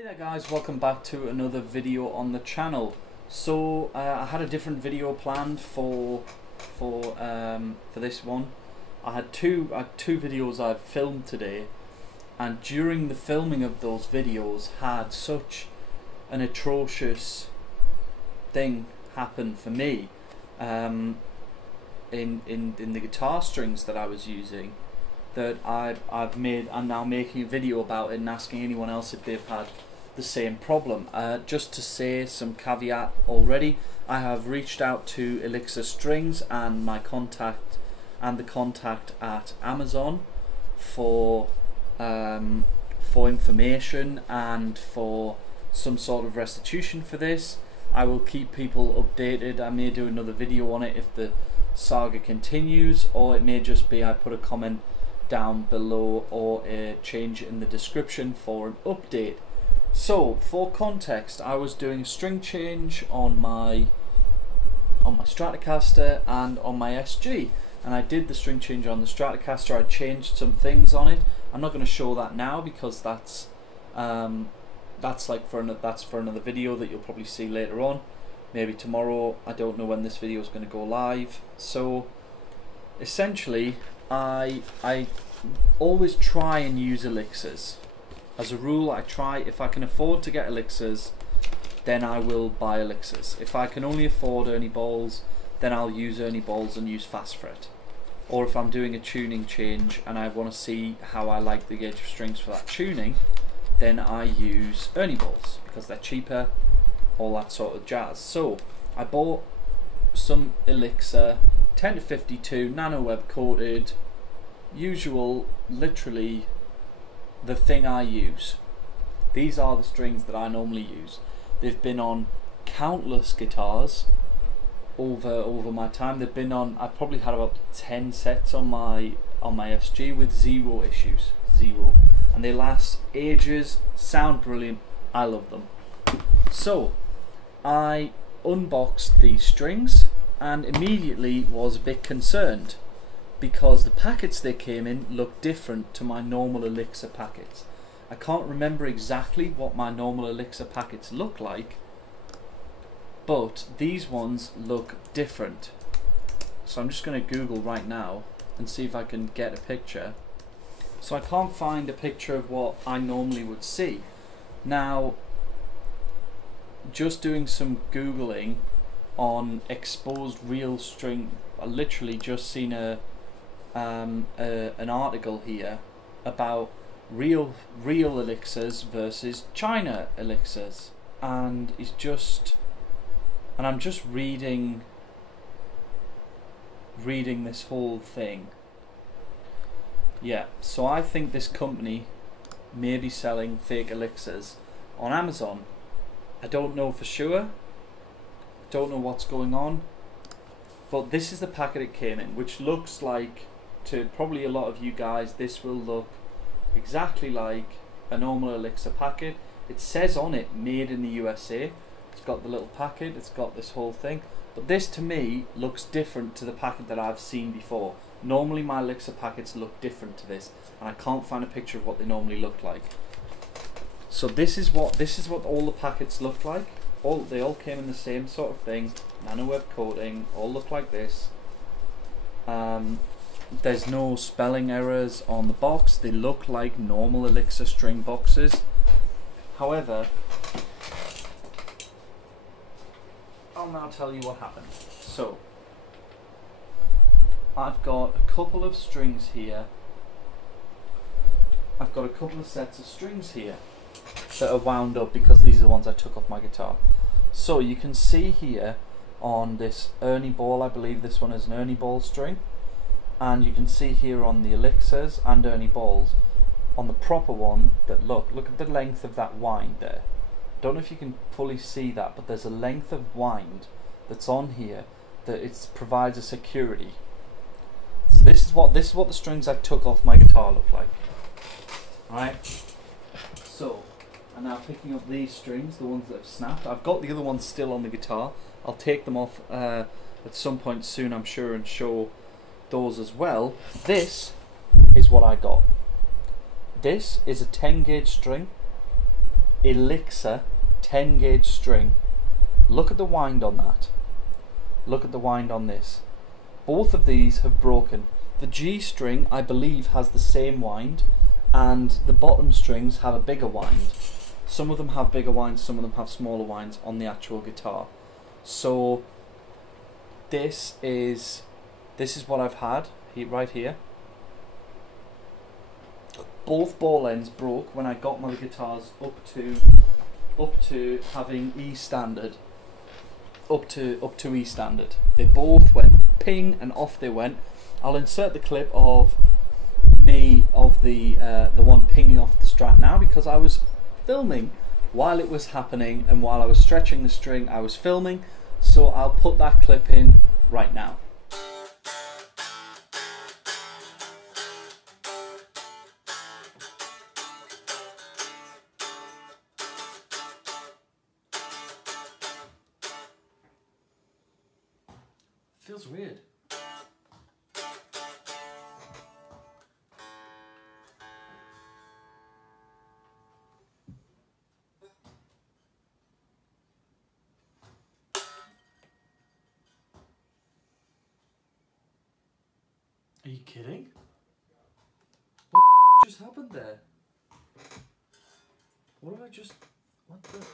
Hey there guys, welcome back to another video on the channel. So I had a different video planned for this one. I had two videos I've filmed today, and during the filming of those videos had such an atrocious thing happen for me in the guitar strings that I was using, that I'm now making a video about it and asking anyone else if they've had the same problem. Just to say some caveat already, I have reached out to Elixir Strings and my contact and the contact at Amazon for information and for some sort of restitution for this. I will keep people updated. I may do another video on it if the saga continues, or it may just be I put a comment down below or a change in the description for an update. So for context, I was doing a string change on my Stratocaster and on my SG, and I did the string change on the Stratocaster. I changed some things on it. I'm not going to show that now because that's for another video that you'll probably see later on, maybe tomorrow. I don't know when this video is going to go live. So essentially, I always try and use elixirs. As a rule, I try, if I can afford to get elixirs, then I will buy elixirs. If I can only afford Ernie balls, then I'll use Ernie balls and use fast fret. Or if I'm doing a tuning change and I want to see how I like the gauge of strings for that tuning, then I use Ernie balls because they're cheaper, all that sort of jazz. So I bought some Elixir 10 to 52 nano web coated, usual, literally the thing I use. These are the strings that I normally use. They've been on countless guitars over my time. They've been on, I've probably had about 10 sets on my SG with zero issues, zero, and they last ages, sound brilliant, I love them. So I unboxed these strings and immediately was a bit concerned because the packets they came in looked different to my normal Elixir packets. I can't remember exactly what my normal Elixir packets look like, but these ones look different. So I'm just going to Google right now and see if I can get a picture. So I can't find a picture of what I normally would see. Now, just doing some Googling on exposed real string, I literally just seen an article here about real elixirs versus China elixirs, and I'm just reading this whole thing. Yeah, so I think this company may be selling fake elixirs on Amazon. I don't know for sure, don't know what's going on, but this is the packet it came in, which looks like, to probably a lot of you guys, this will look exactly like a normal Elixir packet. It says on it made in the USA. It's got the little packet, it's got this whole thing, but this to me looks different to the packet that I've seen before. Normally my Elixir packets look different to this, and I can't find a picture of what they normally look like. So this is what all the packets look like. They all came in the same sort of thing, nano web coating, all look like this. There's no spelling errors on the box. They look like normal Elixir string boxes. However, I'll now tell you what happened. So I've got a couple of strings here. I've got a couple of sets of strings here that are wound up because these are the ones I took off my guitar. So you can see here on this Ernie ball, I believe this one is an Ernie ball string, and you can see here on the elixirs and Ernie balls, on the proper one, that look at the length of that wind there. Don't know if you can fully see that, but there's a length of wind that's on here that it provides a security. So this is what the strings I took off my guitar look like. Right. So I'm now picking up these strings, the ones that have snapped. I've got the other ones still on the guitar. I'll take them off at some point soon, I'm sure, and show those as well. This is what I got. This is a 10 gauge string Elixir 10 gauge string. Look at the wind on that. Look at the wind on this. Both of these have broken. The G string, I believe, has the same wind, and the bottom strings have a bigger wind. Some of them have bigger winds, some of them have smaller winds on the actual guitar. So this is what I've had right here. Both ball ends broke when I got my guitars up to having E standard. Up to E standard. They both went ping and off they went. I'll insert the clip of the one pinging off the Strat now, because I was filming while it was happening, and while I was stretching the string I was filming, so I'll put that clip in right now. Feels weird. Are you kidding? What just happened there? What have I just... What the... What?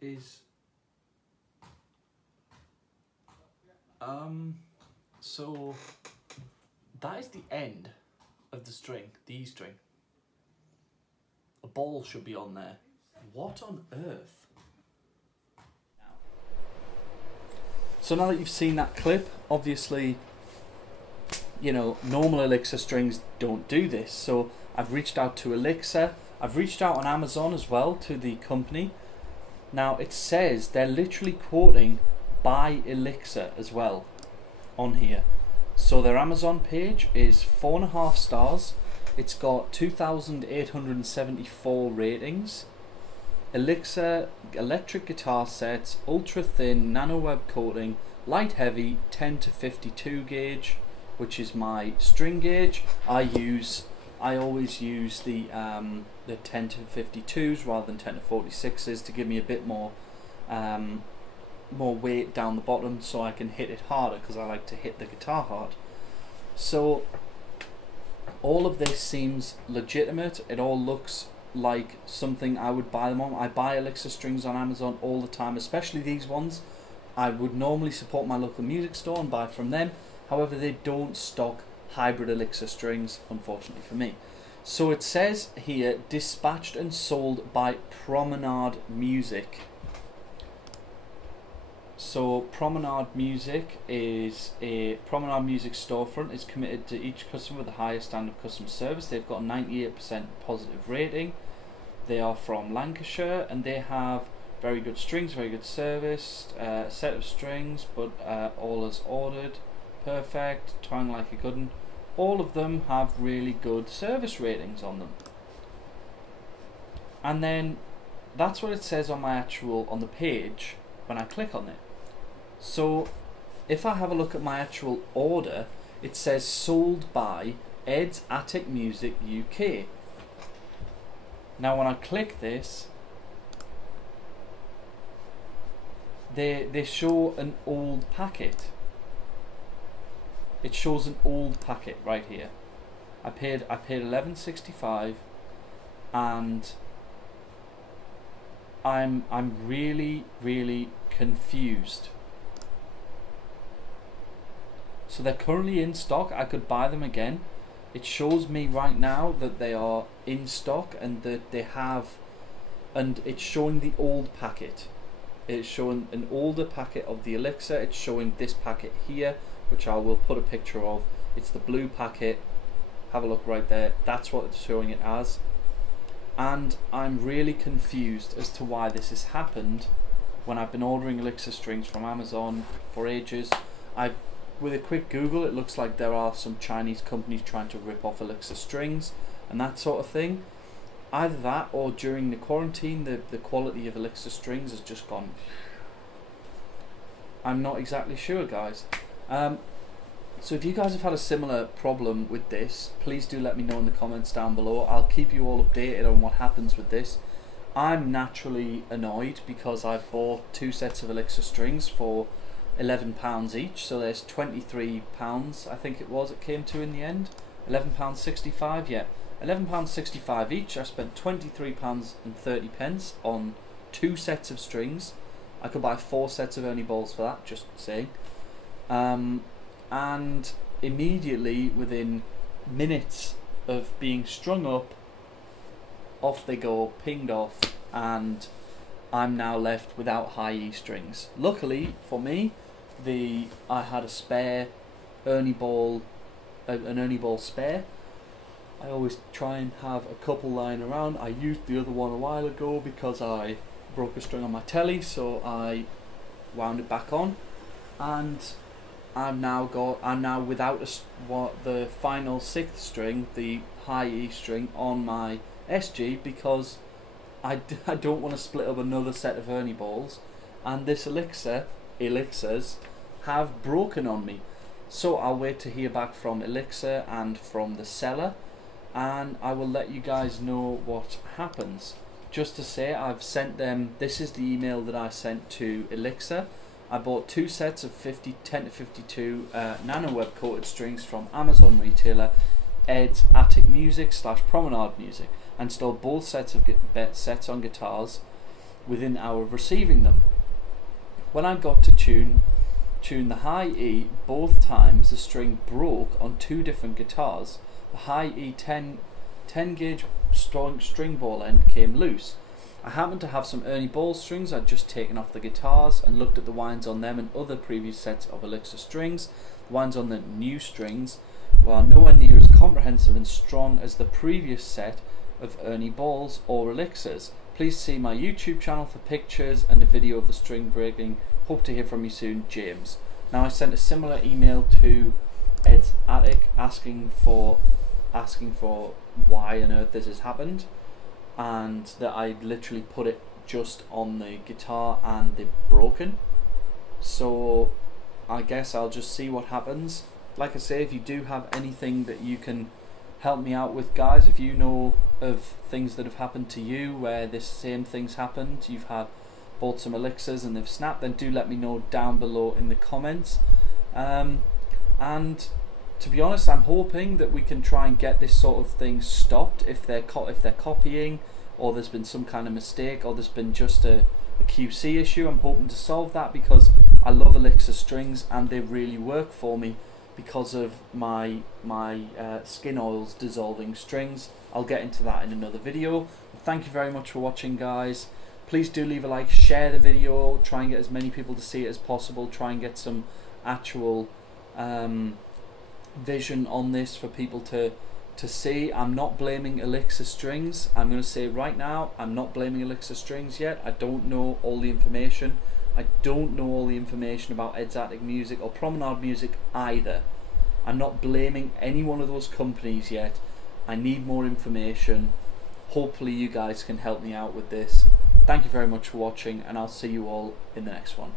Is... So... That is the end of the string, the E string. A ball should be on there. What on earth? So now that you've seen that clip, obviously, you know, normal Elixir strings don't do this. So I've reached out to Elixir. I've reached out on Amazon as well to the company. Now it says they're literally quoting by Elixir as well on here. So their Amazon page is 4.5 stars. It's got 2,874 ratings. Elixir electric guitar sets, ultra thin nano web coating, light heavy, 10 to 52 gauge, which is my string gauge. I always use the 10 to 52s rather than 10 to 46s to give me a bit more weight down the bottom, so I can hit it harder, because I like to hit the guitar hard. So all of this seems legitimate. It all looks like something I would buy them on. I buy Elixir strings on Amazon all the time, especially these ones. I would normally support my local music store and buy from them. However, they don't stock hybrid Elixir strings, unfortunately for me. So it says here, dispatched and sold by Promenade Music. So Promenade Music is a Promenade Music storefront is committed to each customer with the highest standard of customer service. They've got a 98% positive rating. They are from Lancashire and they have very good strings, very good service, set of strings, but all as ordered, perfect, twang like a good one. All of them have really good service ratings on them. And then that's what it says on the page when I click on it. So if I have a look at my actual order, it says sold by Ed's Attic Music UK. Now when I click this, they show an old packet. It shows an old packet right here. I paid $11.65, and I'm really confused. So they're currently in stock. I could buy them again. It shows me right now that they are in stock and that they have, and it's showing the old packet. It's showing an older packet of the Elixir. It's showing this packet here, which I will put a picture of. It's the blue packet. Have a look right there. That's what it's showing it as. And I'm really confused as to why this has happened when I've been ordering Elixir strings from Amazon for ages. With a quick Google, it looks like there are some Chinese companies trying to rip off Elixir strings and that sort of thing. Either that, or during the quarantine, the quality of Elixir strings has just gone I'm not exactly sure, guys. So if you guys have had a similar problem with this, please do let me know in the comments down below. I'll keep you all updated on what happens with this. I'm naturally annoyed because I've bought 2 sets of Elixir strings for £11 each, so there's £23 I think it came to in the end. £11.65, yeah, £11.65 each. I spent £23.30 on 2 sets of strings. I could buy 4 sets of Ernie balls for that, just saying. And immediately, within minutes of being strung up, off they go, pinged off, and I'm now left without high E strings. Luckily for me, I had a spare Ernie ball, an Ernie ball spare. I always try and have a couple lying around. I used the other one a while ago because I broke a string on my telly, so I wound it back on, and I'm now without the final 6th string, the high E string, on my SG, because I don't want to split up another set of Ernie balls, and this Elixirs have broken on me. So I'll wait to hear back from Elixir and from the seller, and I will let you guys know what happens. Just to say, I've sent them, this is the email that I sent to Elixir. I bought 2 sets of 10 to 52 nano web coated strings from Amazon retailer Ed's Attic Music / Promenade Music. I installed both sets on guitars within an hour of receiving them. When I got to tune the high E, both times the string broke on 2 different guitars. The high E 10 gauge string ball end came loose. I happened to have some Ernie ball strings I'd just taken off the guitars and looked at the winds on them and other previous sets of Elixir strings. The winds on the new strings were nowhere near as comprehensive and strong as the previous set of Ernie balls or Elixirs. Please see my YouTube channel for pictures and a video of the string breaking. Hope to hear from you soon, James. Now, I sent a similar email to Ed's Attic asking for why on earth this has happened, and that I literally put it just on the guitar and they've broken. So I guess I'll just see what happens. Like I say, if you do have anything that you can help me out with, guys, if you know of things that have happened to you where this same thing's happened, you've bought some Elixirs and they've snapped, then do let me know down below in the comments. And to be honest, I'm hoping that we can try and get this sort of thing stopped if they're copying, or there's been some kind of mistake, or there's been just a QC issue. I'm hoping to solve that because I love Elixir strings and they really work for me because of my skin oils dissolving strings. I'll get into that in another video. Thank you very much for watching, guys. Please do leave a like, share the video, try and get as many people to see it as possible, try and get some actual vision on this for people to see. I'm not blaming Elixir strings. I'm going to say right now, I'm not blaming Elixir strings yet. I don't know all the information. I don't know all the information about Ed's Attic Music or Promenade Music either. I'm not blaming any one of those companies yet. I need more information. Hopefully you guys can help me out with this. Thank you very much for watching, and I'll see you all in the next one.